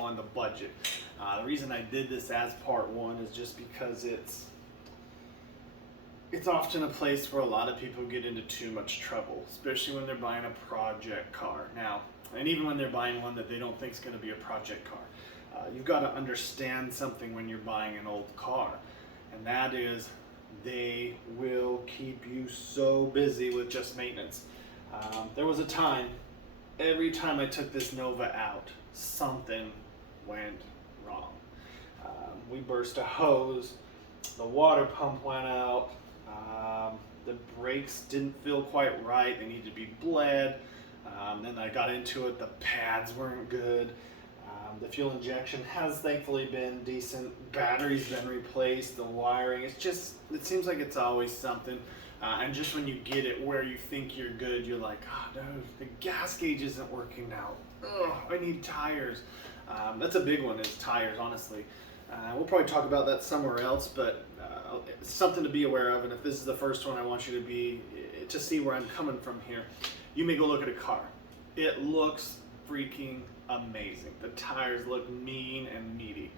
one, the budget. The reason I did this as part one is just because it's often a place where a lot of people get into too much trouble, especially when they're buying a project car. Now, and even when they're buying one that they don't think is going to be a project car. You've got to understand something when you're buying an old car, and that is they will keep you so busy with just maintenance. There was a time, every time I took this Nova out, something went wrong. We burst a hose, the water pump went out, the brakes didn't feel quite right, they needed to be bled. Then I got into it, the pads weren't good. The fuel injection has thankfully been decent. Battery's been replaced, the wiring, it seems like it's always something. And just when you get it where you think you're good, you're like, oh no, the gas gauge isn't working now. Ugh, I need tires. That's a big one, is tires, honestly. We'll probably talk about that somewhere else, but it's something to be aware of. And if this is the first one, I want you to see where I'm coming from here. You may go look at a car. It looks freaking amazing. The tires look mean and meaty.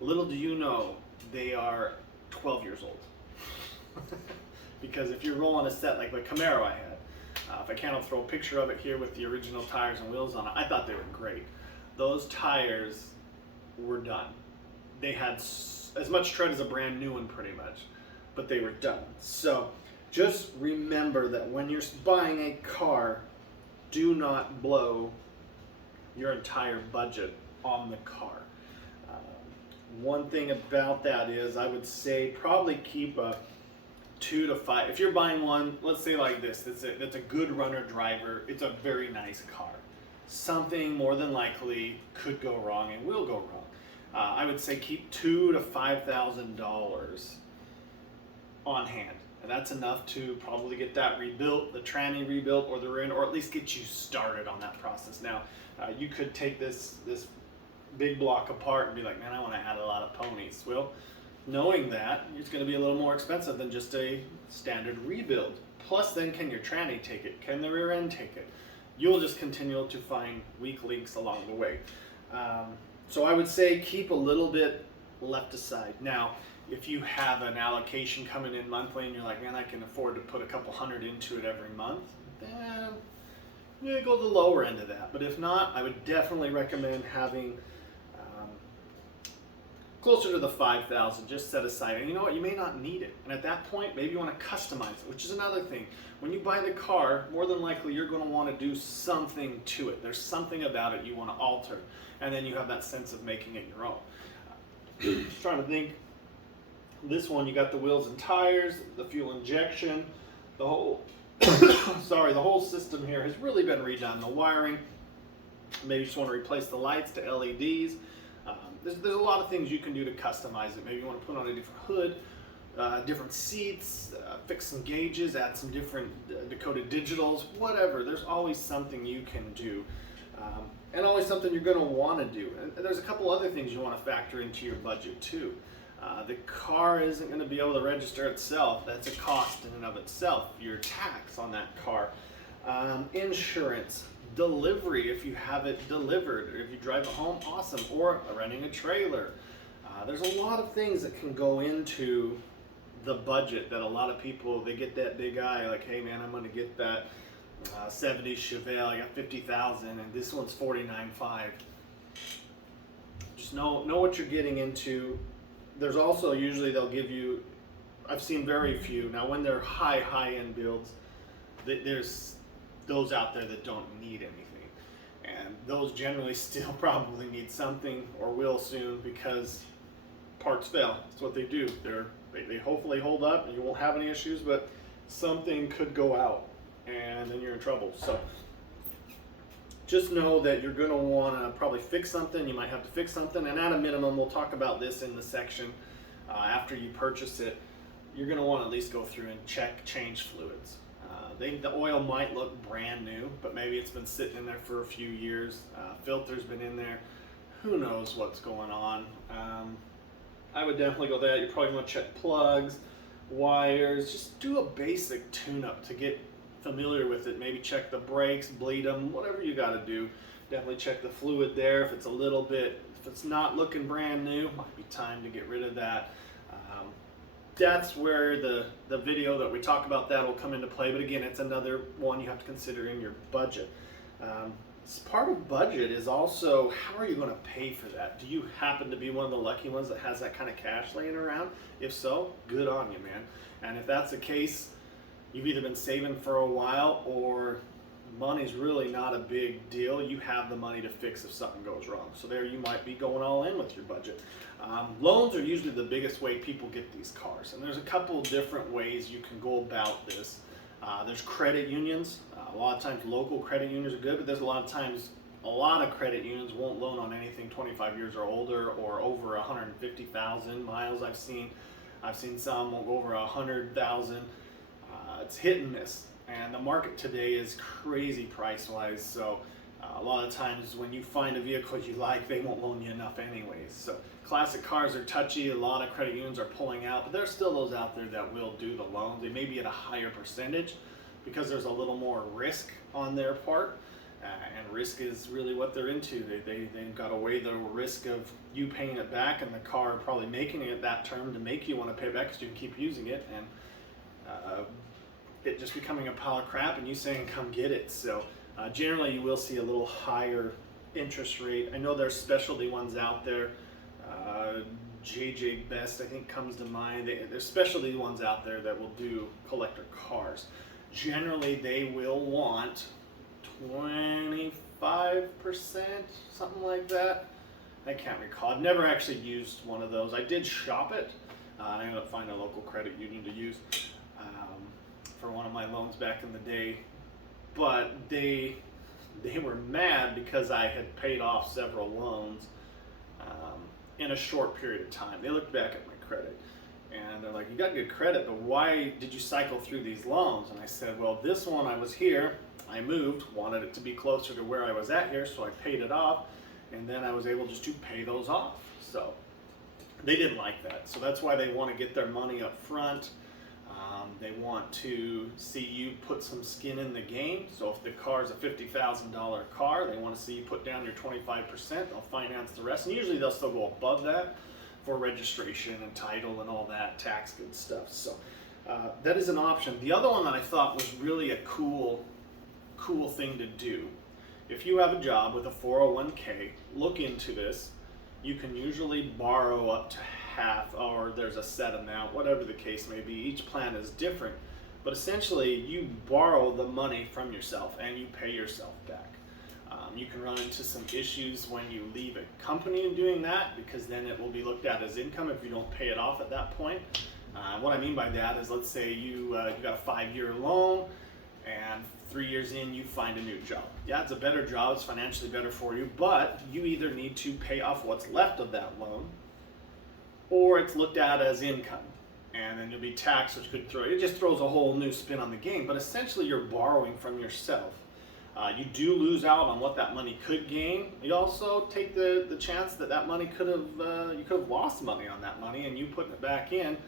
Little do you know, they are 12 years old. Because if you're rolling a set like the Camaro I had, if I can, I'll throw a picture of it here with the original tires and wheels on it. I thought they were great. Those tires were done. They had as much tread as a brand new one pretty much, but they were done. So just remember that when you're buying a car, do not blow your entire budget on the car. One thing about that is I would say probably keep a 2 to 5. If you're buying one, let's say like this, that's a good runner driver, it's a very nice car. Something more than likely could go wrong and will go wrong. I would say keep $2,000 to $5,000 on hand. And that's enough to probably get that rebuilt, the tranny rebuilt, or the rear end, or at least get you started on that process. Now, you could take this big block apart and be like, man, I want to add a lot of ponies. Well, knowing that, it's going to be a little more expensive than just a standard rebuild. Plus, then, can your tranny take it? Can the rear end take it? You'll just continue to find weak links along the way. So I would say keep a little bit left aside. Now, if you have an allocation coming in monthly and you're like, man, I can afford to put a couple hundred into it every month, then go to the lower end of that. But if not, I would definitely recommend having closer to the 5,000 just set aside. And you know what, you may not need it. And at that point, maybe you want to customize it, which is another thing. When you buy the car, more than likely you're going to want to do something to it. There's something about it you want to alter. And then you have that sense of making it your own. Just trying to think. This one, you got the wheels and tires, the fuel injection, the whole, the whole system here has really been redone. The wiring, maybe you just want to replace the lights to LEDs. There's a lot of things you can do to customize it. Maybe you want to put on a different hood, different seats, fix some gauges, add some different decoded digitals, whatever. There's always something you can do. And always something you're going to want to do. And there's a couple other things you want to factor into your budget too. The car isn't going to be able to register itself. That's a cost in and of itself. Your tax on that car. Insurance. Delivery, if you have it delivered. Or if you drive it home, awesome. Or renting a trailer. There's a lot of things that can go into the budget that a lot of people, they get that big eye like, hey man, I'm going to get that 70 Chevelle, I got 50,000 and this one's 49.5. Just know what you're getting into. There's also usually they'll give you, I've seen very few, now when they're high-end builds, there's those out there that don't need anything. And those generally still probably need something or will soon because parts fail. That's what they do. They hopefully hold up and you won't have any issues, but something could go out and then you're in trouble. So just know that you're going to want to probably fix something. You might have to fix something, and at a minimum, we'll talk about this in the section after you purchase it. You're going to want to at least go through and change fluids. The oil might look brand new, but maybe it's been sitting in there for a few years. Filter's been in there. Who knows what's going on? I would definitely go there. You probably want to check plugs, wires. Just do a basic tune-up to get familiar with it. Maybe check the brakes, bleed them, whatever you got to do. Definitely check the fluid there. If it's a little bit If it's not looking brand new, might be time to get rid of that. That's where the video that we talk about that will come into play. But again, it's another one you have to consider in your budget. Part of budget is also, how are you going to pay for that? Do you happen to be one of the lucky ones that has that kind of cash laying around? If so, good on you, man. And if that's the case, you've either been saving for a while, or money's really not a big deal. You have the money to fix if something goes wrong. So there you might be going all in with your budget. Loans are usually the biggest way people get these cars. And there's a couple of different ways you can go about this. There's credit unions. A lot of times local credit unions are good, but there's a lot of times a lot of credit unions won't loan on anything 25 years or older or over 150,000 miles. I've seen some over 100,000. It's hit and miss, and the market today is crazy price wise. So a lot of times when you find a vehicle you like, they won't loan you enough anyways. So classic cars are touchy. A lot of credit unions are pulling out, but there's still those out there that will do the loans. They may be at a higher percentage because there's a little more risk on their part, and risk is really what they're into. They've got to weigh the risk of you paying it back and the car probably making it that term to make you want to pay it back because you can keep using it, and it just becoming a pile of crap and you saying come get it. So generally you will see a little higher interest rate. I know there's specialty ones out there. JJ Best I think comes to mind. There's specialty ones out there that will do collector cars. Generally they will want 25%, something like that. I can't recall. I've never actually used one of those. I did shop it. I ended up finding a local credit union to use for one of my loans back in the day, but they were mad because I had paid off several loans in a short period of time. They looked back at my credit and they're like, you got good credit, but why did you cycle through these loans? And I said, well, this one I was here, I moved, wanted it to be closer to where I was at here, so I paid it off, and then I was able just to pay those off. So they didn't like that. So that's why they want to get their money up front. They want to see you put some skin in the game. So if the car is a $50,000 car, they want to see you put down your 25%. They'll finance the rest, and usually they'll still go above that for registration and title and all that tax good stuff. So that is an option. The other one that I thought was really a cool thing to do, if you have a job with a 401k, look into this. You can usually borrow up to half, or there's a set amount, whatever the case may be. Each plan is different, but essentially you borrow the money from yourself and you pay yourself back. You can run into some issues when you leave a company in doing that, because then it will be looked at as income if you don't pay it off at that point. What I mean by that is, let's say you got a 5-year loan, and 3 years in you find a new job. Yeah, it's a better job, it's financially better for you, but you either need to pay off what's left of that loan, or it's looked at as income, and then you'll be taxed, which could it just throws a whole new spin on the game. But essentially you're borrowing from yourself. You do lose out on what that money could gain. You also take the chance that money you could have lost money on that money, and you putting it back in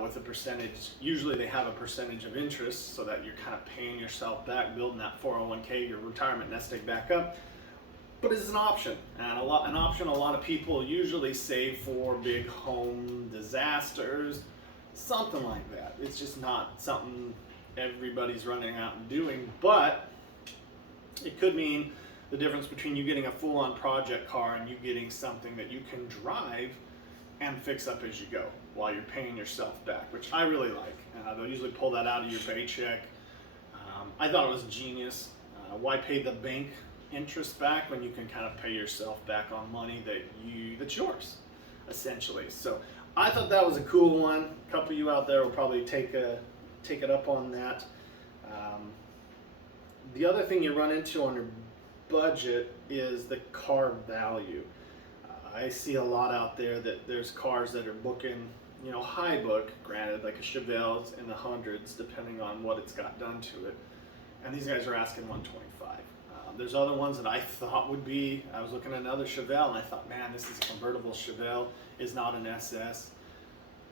with a percentage. Usually they have a percentage of interest, so that you're kind of paying yourself back, building that 401k, your retirement nest egg back up. But it's an option, and an option a lot of people usually save for big home disasters, something like that. It's just not something everybody's running out and doing, but it could mean the difference between you getting a full-on project car and you getting something that you can drive and fix up as you go while you're paying yourself back, which I really like. They'll usually pull that out of your paycheck. I thought it was genius. Why pay the bank interest back when you can kind of pay yourself back on money that's yours, essentially? So I thought that was a cool one. A couple of you out there will probably take it up on that. The other thing you run into on your budget is the car value. I see a lot out there that there's cars that are booking, high book, granted, like a Chevelle in the hundreds, depending on what it's got done to it. And these guys are asking 125. There's other ones that I thought would be, I was looking at another Chevelle and I thought, man, this is a convertible Chevelle, is not an SS.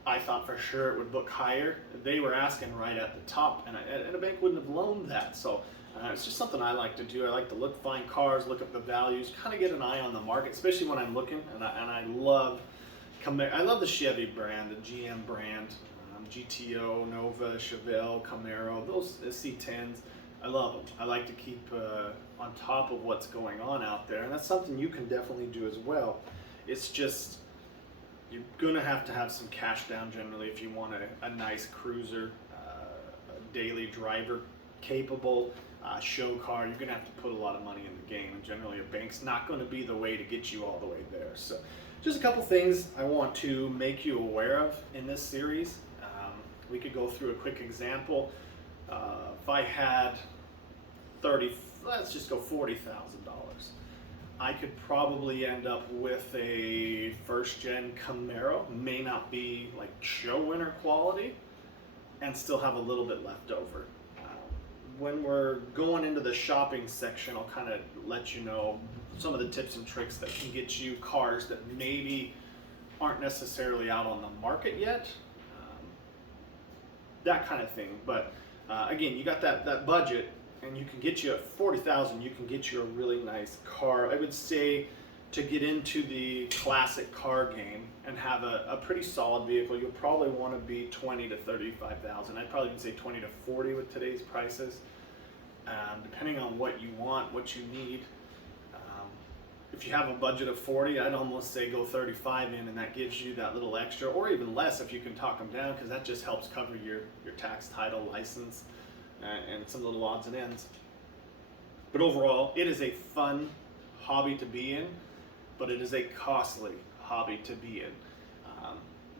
I thought for sure it would book higher. They were asking right at the top, and a bank wouldn't have loaned that. So It's just something I like to do. I like to find cars, look up the values, kind of get an eye on the market, especially when I'm looking. And I love I love the Chevy brand, the GM brand, GTO, Nova, Chevelle, Camaro, those C10s. I love them. I like to keep on top of what's going on out there, and that's something you can definitely do as well. It's just you're gonna have to have some cash down generally if you want a nice cruiser, a daily driver capable show car. You're gonna have to put a lot of money in the game, and generally a bank's not going to be the way to get you all the way there. So just a couple things I want to make you aware of in this series. We could go through a quick example. If I had let's just go $40,000, I could probably end up with a first-gen Camaro. May not be like show winner quality, and still have a little bit left over. When we're going into the shopping section, I'll kind of let you know some of the tips and tricks that can get you cars that maybe aren't necessarily out on the market yet, that kind of thing. But again, you got that budget, and you can get you at $40,000. You can get you a really nice car. I would say to get into the classic car game and have a pretty solid vehicle, you'll probably want to be $20,000 to $35,000. I'd probably even say $20,000 to $40,000 with today's prices, depending on what you want, what you need. If you have a budget of $40,000, I'd almost say go $35,000 in, and that gives you that little extra, or even less if you can talk them down, because that just helps cover your tax, title, license, and some little odds and ends. But overall, it is a fun hobby to be in, but it is a costly hobby to be in.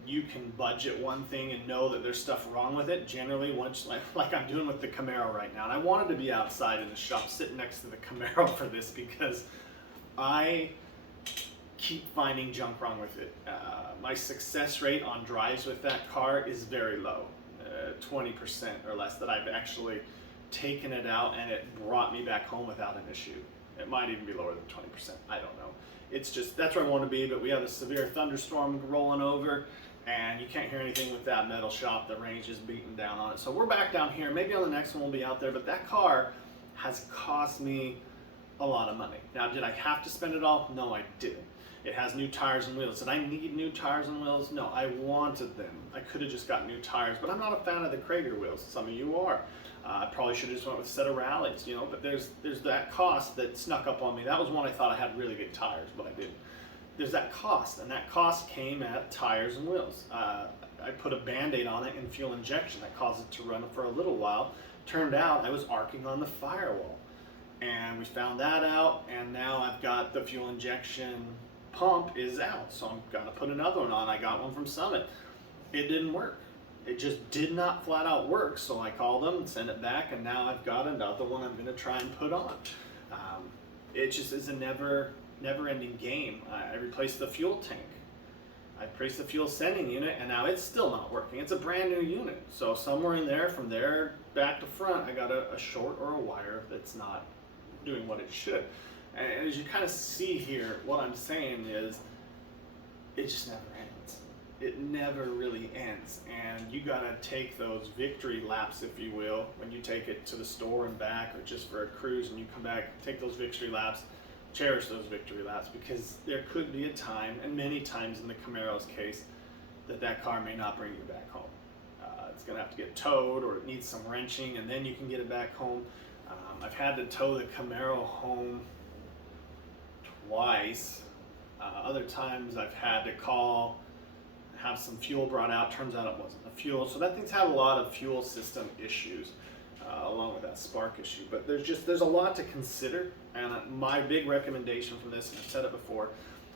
You can budget one thing and know that there's stuff wrong with it. Generally, once like I'm doing with the Camaro right now, and I wanted to be outside in the shop sitting next to the Camaro for this because I keep finding junk wrong with it. My success rate on drives with that car is very low, 20% or less, that I've actually taken it out and it brought me back home without an issue. It might even be lower than 20%, I don't know. It's just, that's where I want to be, but we have a severe thunderstorm rolling over, and you can't hear anything with that metal shop. The range is beating down on it. So we're back down here. Maybe on the next one we'll be out there, but that car has cost me a lot of money. Now, did I have to spend it all? No, I didn't. It has new tires and wheels. Did I need new tires and wheels? No, I wanted them. I could have just got new tires, but I'm not a fan of the Krager wheels. Some of you are. I probably should have just went with a set of Rallies, you know, but there's that cost that snuck up on me. That was one I thought I had really good tires, but I didn't. There's that cost, and that cost came at tires and wheels. I put a Band-Aid on it and fuel injection. That caused it to run for a little while. Turned out I was arcing on the firewall, and we found that out, and now I've got the fuel injection pump is out, so I'm gonna put another one on. I got one from Summit. It didn't work. It just did not flat out work, so I called them and sent it back, and now I've got another one I'm going to try and put on. It just is a never-ending game. I replaced the fuel tank. I replaced the fuel sending unit, and now it's still not working. It's a brand new unit, so somewhere in there, from there back to front, I got a short or a wire that's not doing what it should. And as you kind of see here, what I'm saying is, it just never ends. It never really ends, and you gotta take those victory laps, if you will, when you take it to the store and back, or just for a cruise and you come back, take those victory laps, cherish those victory laps, because there could be a time, and many times in the Camaro's case, that car may not bring you back home. It's gonna have to get towed, or it needs some wrenching, and then you can get it back home. I've had to tow the Camaro home twice. Other times I've had to call, have some fuel brought out. Turns out it wasn't the fuel, so that thing's had a lot of fuel system issues, along with that spark issue. But there's a lot to consider, and my big recommendation from this, and I've said it before,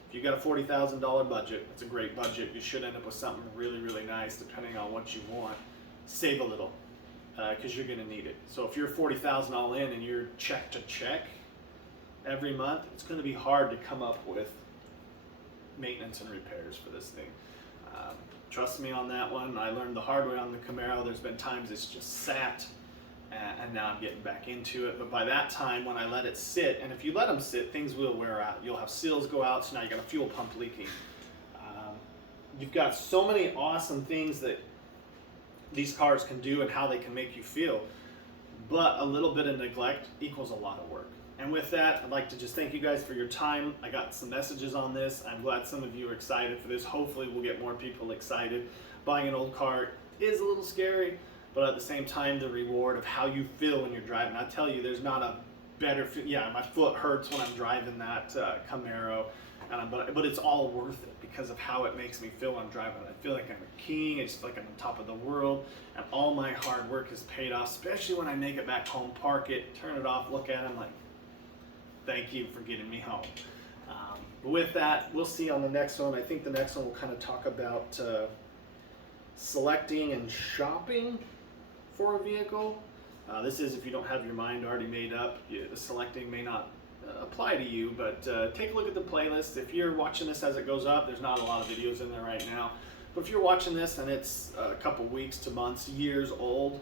if you got a $40,000 budget, it's a great budget. You should end up with something really, really nice, depending on what you want. Save a little, because you're going to need it. So if you're $40,000 all in and you're check to check every month, it's going to be hard to come up with maintenance and repairs for this thing. Trust me on that one. I learned the hard way on the Camaro. There's been times it's just sat, and now I'm getting back into it. But by that time, when I let it sit, and if you let them sit, things will wear out. You'll have seals go out, so now you got a fuel pump leaking. You've got so many awesome things that these cars can do and how they can make you feel. but a little bit of neglect equals a lot of work. And with that, I'd like to just thank you guys for your time. I got some messages on this. I'm glad some of you are excited for this. Hopefully we'll get more people excited. Buying an old car is a little scary, but at the same time, the reward of how you feel when you're driving. I tell you, there's not a better feel. Yeah, my foot hurts when I'm driving that Camaro, but it's all worth it because of how it makes me feel when I'm driving. I feel like I'm a king. It's like I'm on top of the world, and all my hard work is paid off, especially when I make it back home, park it, turn it off, look at it, I'm like, thank you for getting me home. But with that, we'll see on the next one. I think the next one will kind of talk about selecting and shopping for a vehicle. This is if you don't have your mind already made up. The selecting may not apply to you, but take a look at the playlist. If you're watching this as it goes up, there's not a lot of videos in there right now. But if you're watching this and it's a couple weeks to months, years old,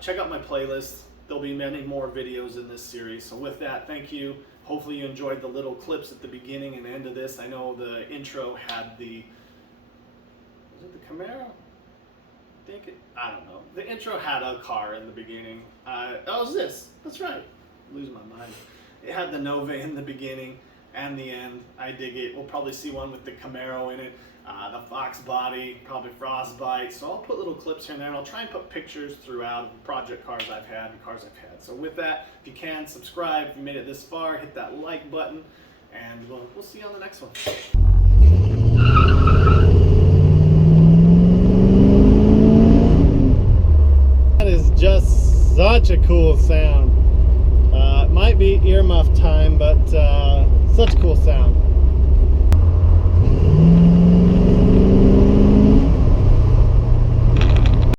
check out my playlist. There'll be many more videos in this series. So with that, thank you. Hopefully you enjoyed the little clips at the beginning and end of this. I know the intro had the, was it the Camaro? I don't know. The intro had a car in the beginning. Oh, it was this. That's right. I'm losing my mind. It had the Nova in the beginning and the end. I dig it. We'll probably see one with the Camaro in it. The Fox body, probably Frostbite. So I'll put little clips here and there, and I'll try and put pictures throughout of project cars I've had and cars I've had. So with that, if you can, subscribe. If you made it this far, hit that like button, and we'll see you on the next one. That is just such a cool sound. It might be earmuff time, but such a cool sound.